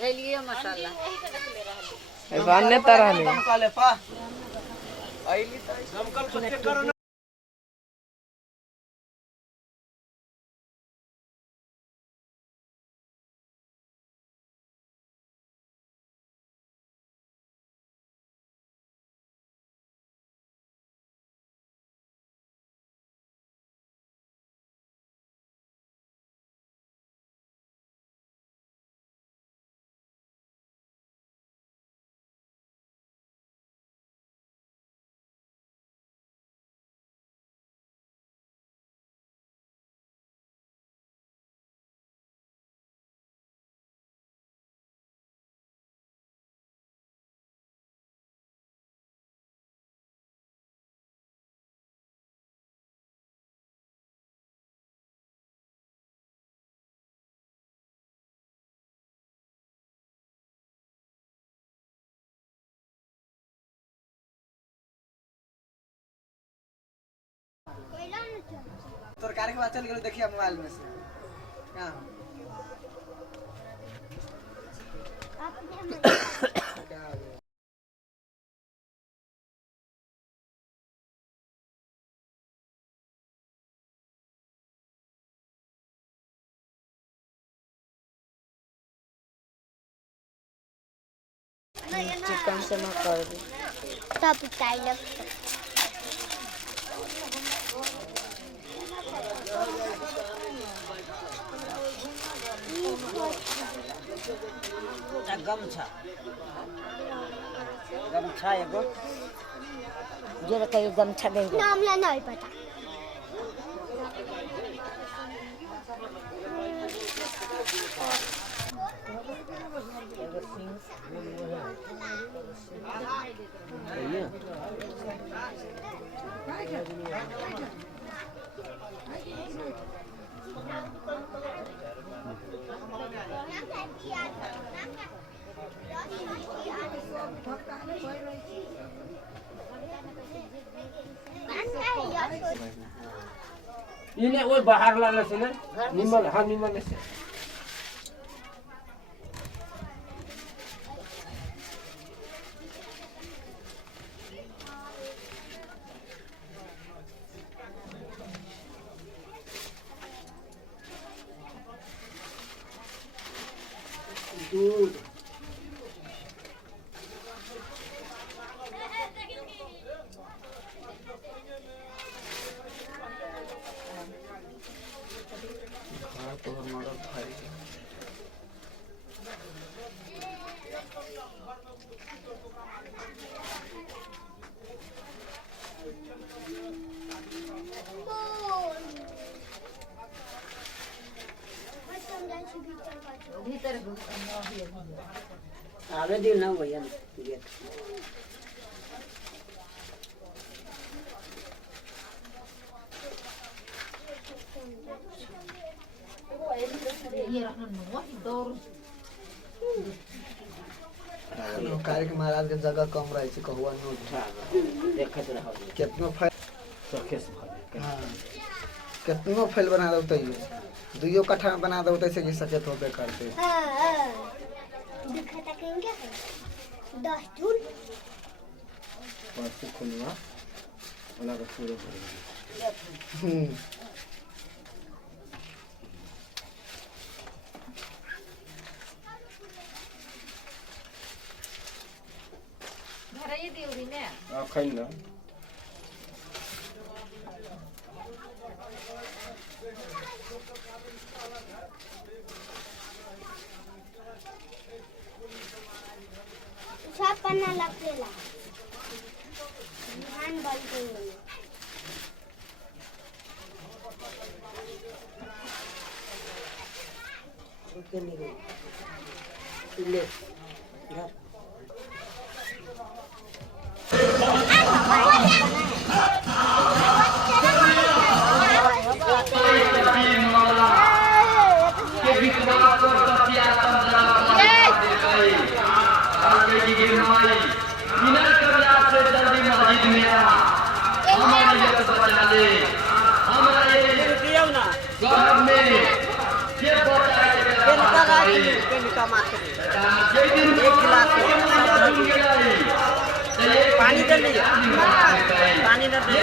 धैलिए मसाला बान्ने तरह तरकारी के बाद चल गेलो देखिए मोबाइल में से क्या चिकन से मैं कर दी तब टाइम गमछा गमछा एगो जो रखा गमछा देंगे नाम ला नहीं पता इन्हें वो बाहर लाने से ना निमल हाँ निमल से दूध आगे दिन ना भैया कार्य के महाराज के जगह कम रहे कहुआ देखत रहो कितना फैल सखेस हाँ कितना फैल बना दो दुइयो कट्ठा में बना दो तैसे कि सचेत होबे करते दिखाता कहेंगे 10 जून परसों खुलवा वाला का शुरू हो घर ये देउरी ने अखन ना सब पन्ना लगेला धान बलते ले घर हमारे एक गिलास पानी दे लीजिए पानी न दे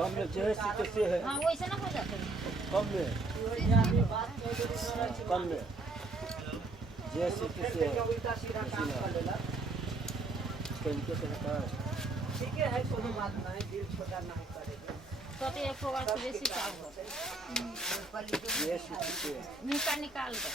कम में जैसे कैसे है हाँ वैसे ना हो जाते कम में जैसे कैसे है तरीके से होता है ठीक है कोनो बात नहीं दिल छोटा नहीं करेगा तो एक होगा तो बेसी चाव जैसे कैसे निकाल दे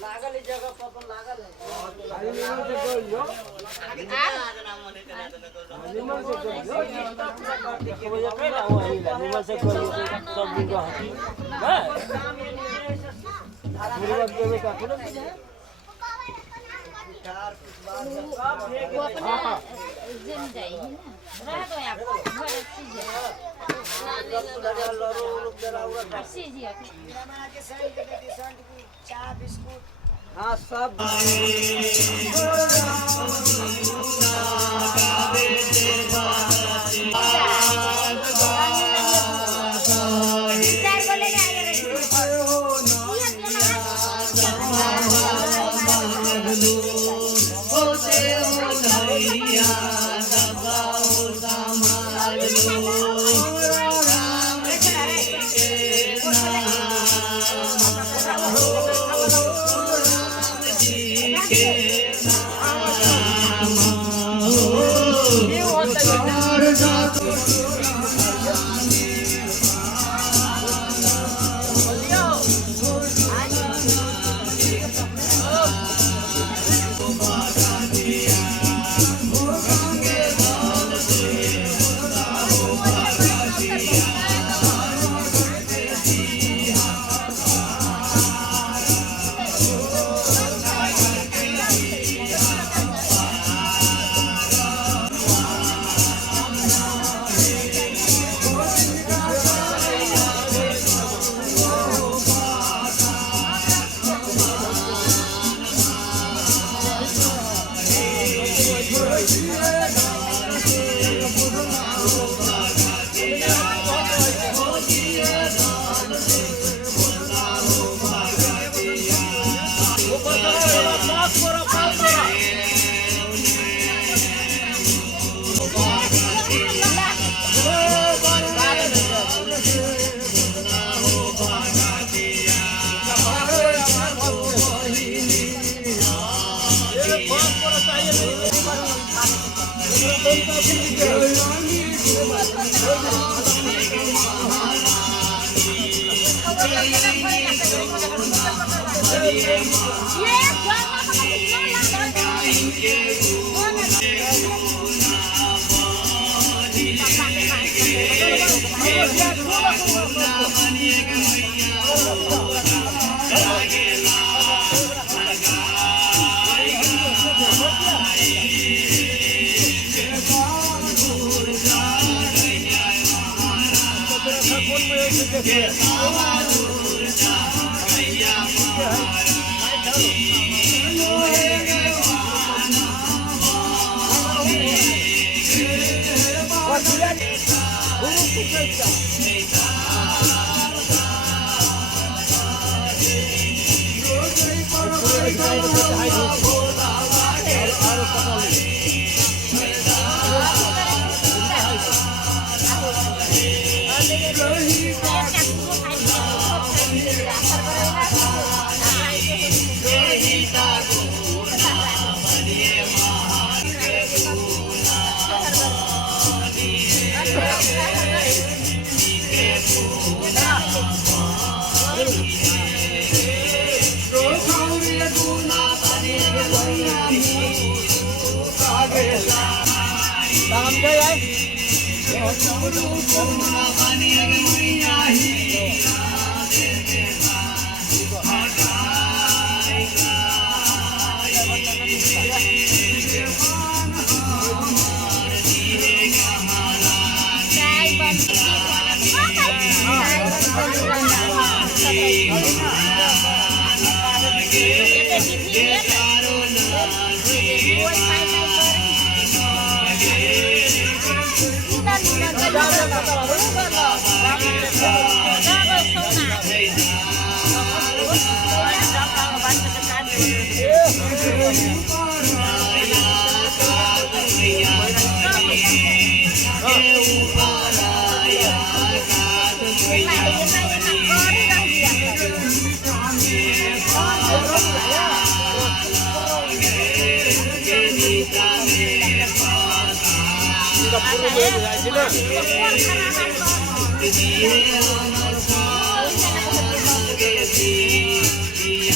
लागल जगह पर लागल है निमन से कैला हो आइला निमन से करियो सब दिन रहती है मेरे बात देवे का कोनो वो अपना जिम जाएगी ना रह दो आप घर सीजिए हाँ सब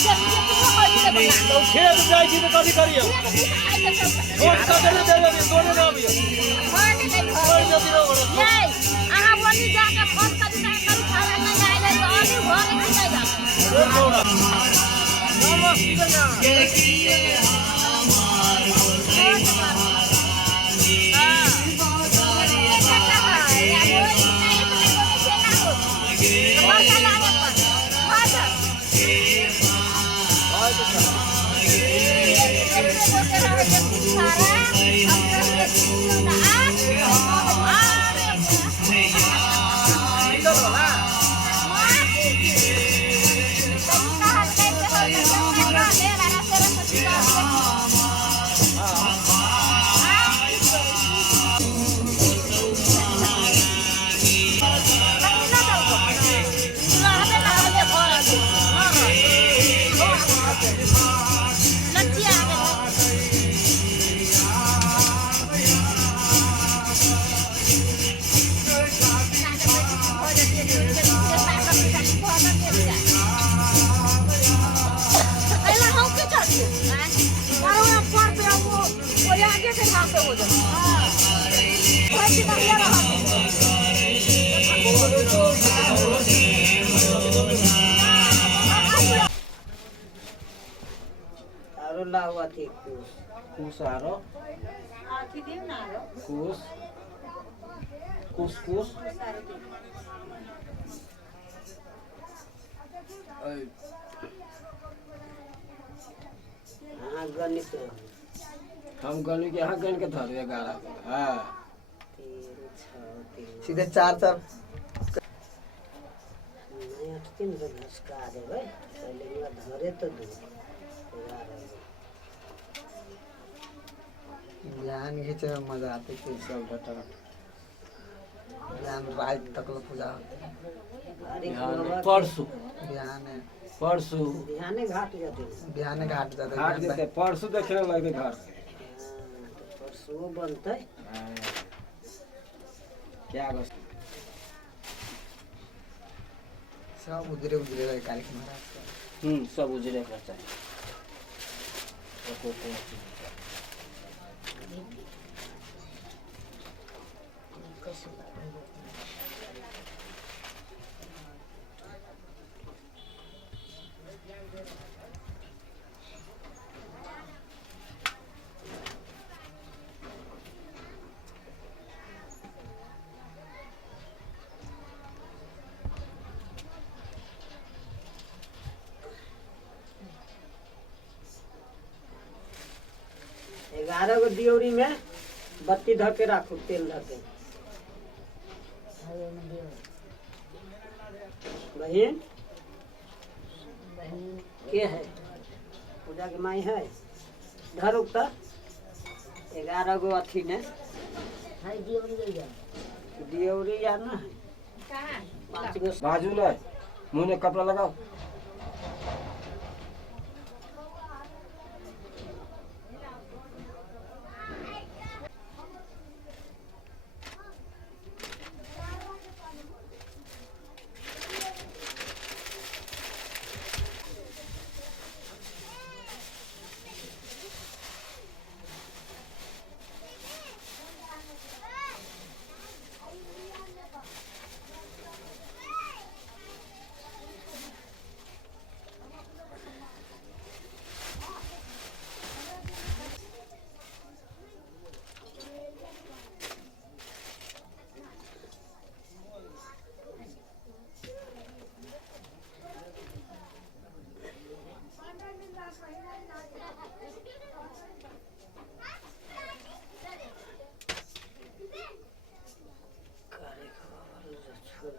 Siap-siap तो खेत जाई छी त कथी करियो छोट का देने दे दे दोने ना अबियो कोई जति रो अहाँ बोली जाके फोन करी ना करू खाना नहीं आइले तो अभी घर नहीं जाएगा छोड़ा नमस किया आरो लावा थी कुस आरो आखी दियो ना आरो कुस कुस कुस हाँ गणित हम गनु के यहाँ गन के धर 11 हां 3 6 3 सीधे 4 नहीं 8 3 घसका देबै पहले ये धरे तो दो ध्यान खींचे में मजा आती थी सब बता ध्यान रात तक लो पूजा होती अरे परसु ध्यान है परसु ध्याने घाट जाते ध्यान घाट जाते घाट देते परसु देखने लगे घर परसों बनते क्या बस सब उजरे रहे कालिक महाराज का सब उजरे का चाहिए ग्यारह गो दियोरी में बत्ती धर के रखो तेल धर के बहन के है पूजा के माई है धर उगता 11 गो अथी ने दियोरी या ना है 5 गो बाजू ना मुंह में कपड़ा लगाओ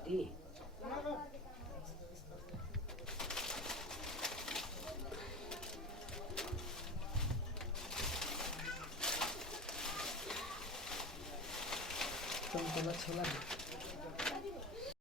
दी तुम तो छोला